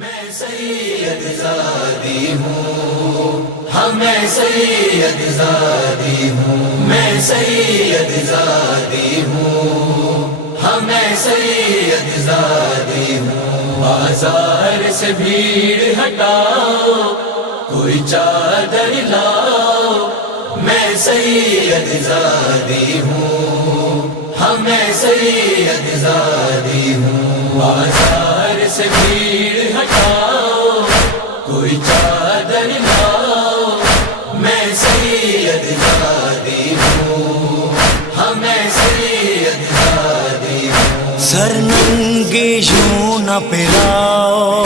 میں سید زادی ہوں، ہاں میں سید زادی ہوں، میں سید زادی ہوں، ہاں میں سید زادی ہوں۔ بازار سے بھیڑ ہٹاؤ، کوئی چادر لاؤ، میں سید زادی ہوں، ہاں میں سید زادی ہوں۔ بازار سے بھیڑ ہٹاؤ، کوئی چادر لاؤ، میں سید زادی ہوں، ہاں میں سید زادی ہوں۔ سر ننگے یوں نہ پھراؤ،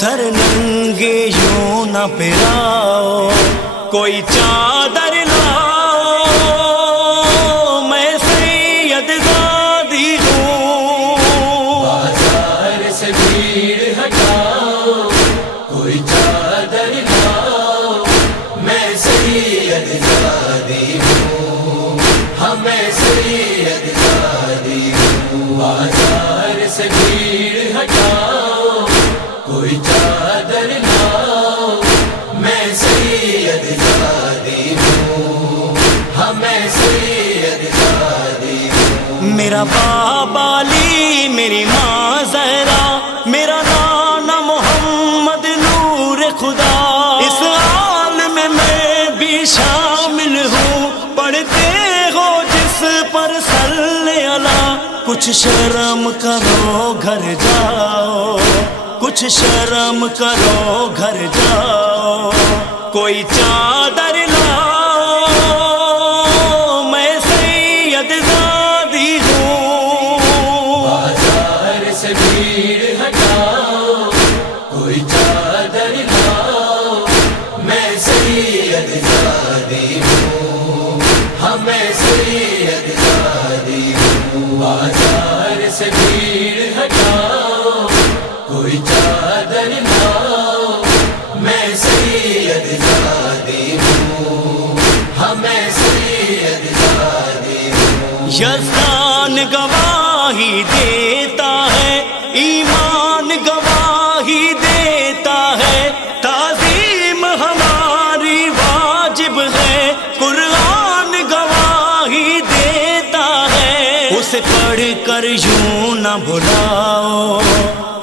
سر ننگے یوں نہ پھراؤ، کوئی چادر لاؤ، میں سید زادی ہوں۔ بازار سے بھیڑ ہٹاؤ، کوئی چادر لاؤ، میں سید زادی ہوں، ہاں میں سید زادی ہوں۔ بازار سے بھیڑ ہٹاؤ، کوئی چادر لاؤ، میں سید زادی ہوں، ہاں میں سید زادی ہوں۔ میرا بابا علی، میری ماں زہرا، میرا نانا محمد نور خدا، اس عالم میں بھی شامل ہوں، پڑھتے ہو جس پر صلی اللہ۔ کچھ شرم کرو گھر جاؤ، کچھ شرم کرو گھر جاؤ، کوئی چادر لاؤ، میں سید زادی ہوں۔ بازار سے بھیڑ ہٹاؤ، کوئی چادر لاؤ، میں سید زادی ہوں، ہاں میں سید زادی ہوں۔ بازار سے بھیڑ ہٹاؤ، کوئی چادر لاؤ، میں سید زادی ہوں، ہاں میں سید زادی ہوں۔ یزدان گواہی دیتا ہے، ایمان گواہی دیتا ہے، تعظیم ہماری واجب ہے، قرآن گواہی دیتا ہے۔ اسے پڑھ کر یوں نہ بھلاؤ،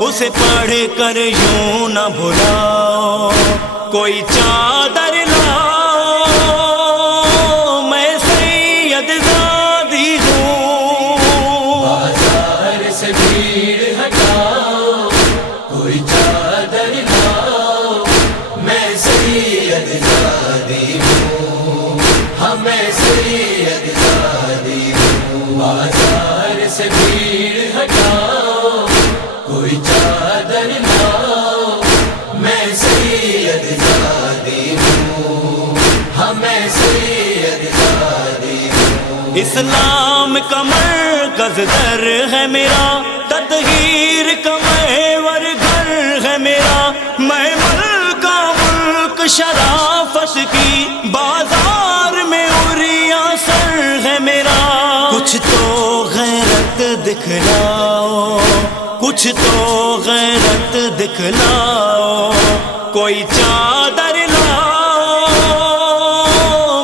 اسے پڑھ کر یوں نہ بھلاؤ، کوئی چادر لاؤ، میں سید زادی ہوں۔ بازار سے بھیڑ ہٹاؤ، کوئی چادر لاؤ، میں سید زادی ہوں، ہاں میں سید زادی ہوں۔ بازار سے بھیڑ ہٹاؤ، کوئی چادر لاؤ، میں سید زادی ہوں، ہاں میں سید زادی ہوں۔ اسلام کا مرکز در ہے میرا، تطہیر کا محور گھر ہے میرا، میں ملکہ ملک شرافت کی، بازار میں عریا سر ہے میرا۔ کچھ تو غیرت دکھلاؤ، کچھ تو غیرت دکھلاؤ، کوئی چادر لاؤ،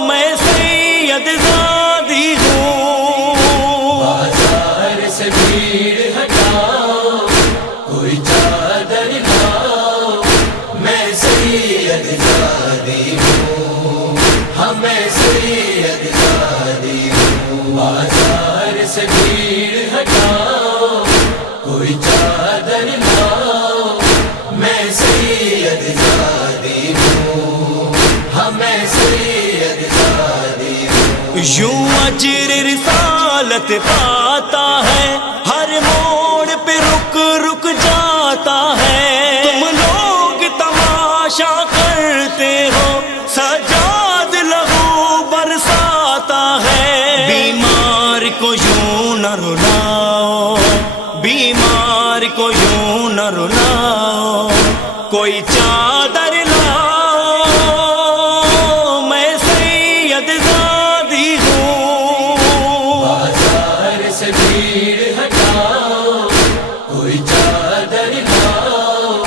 میں سید زادی ہوں۔ بازار سے بھیڑ ہٹاؤ، کوئی چادر لاؤ، میں سید زادی ہوں، ہاں میں سید زادی ہوں۔ بازار سے بھیڑ ہٹاؤ، کوئی چادر لاؤ، میں سید زادی ہوں، ہاں میں سید زادی ہوں۔ یوں اجر رسالت پاتا ہے، ہر موڑ پہ رک رک جاتا ہے، تم لوگ تماشا کرتے ہو، سجاد لہو برساتا ہے۔ بیمار کو یوں نہ رلاؤ، بیمار کو یوں نہ رلاؤ، کوئی چادر لاؤ، میں سید زادی ہوں۔ بازار سے بھیڑ ہٹاؤ، کوئی چادر لاؤ،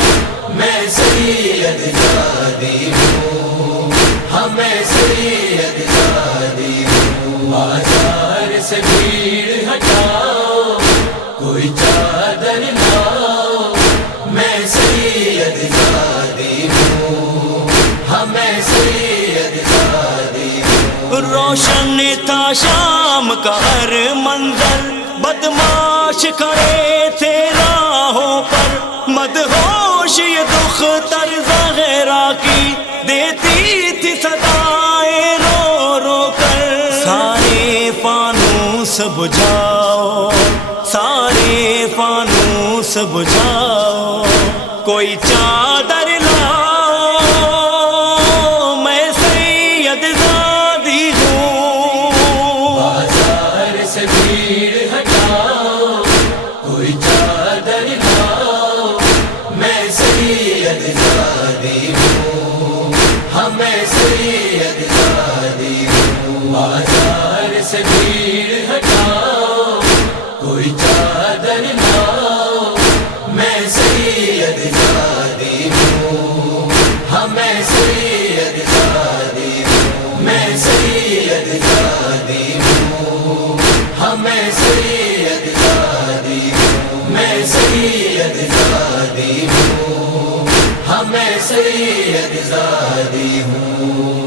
بازار سے بھیڑ ہٹاؤ کوئی چادر لاؤ میں سید زادی ہوں ہاں میں سید زادی ہوں روشن تھا شام کا ہر منظر بدماش کھڑے تھے راہوں پر مدہوش یہ دختر زہرا کی دیتی تھی صدائیں رو رو کر سارے فانوس بجھاؤ سارے فانوس بجھاؤ کوئی چادر لاؤ میں سید زادی ہوں بازار سے بھیڑ ہٹاؤ کوئی چادر لاؤ میں سید زادی ہوں ہاں میں سید زادی ہوں بازار سے بھیڑ ہٹاؤ کوئی چادر لاؤ میں سید زادی ہوں ہاں میں سید زادی ہوں میں سید زادی ہوں ہاں میں سید زادی ہوں میں سید زادی ہوں ہاں میں سید زادی ہوں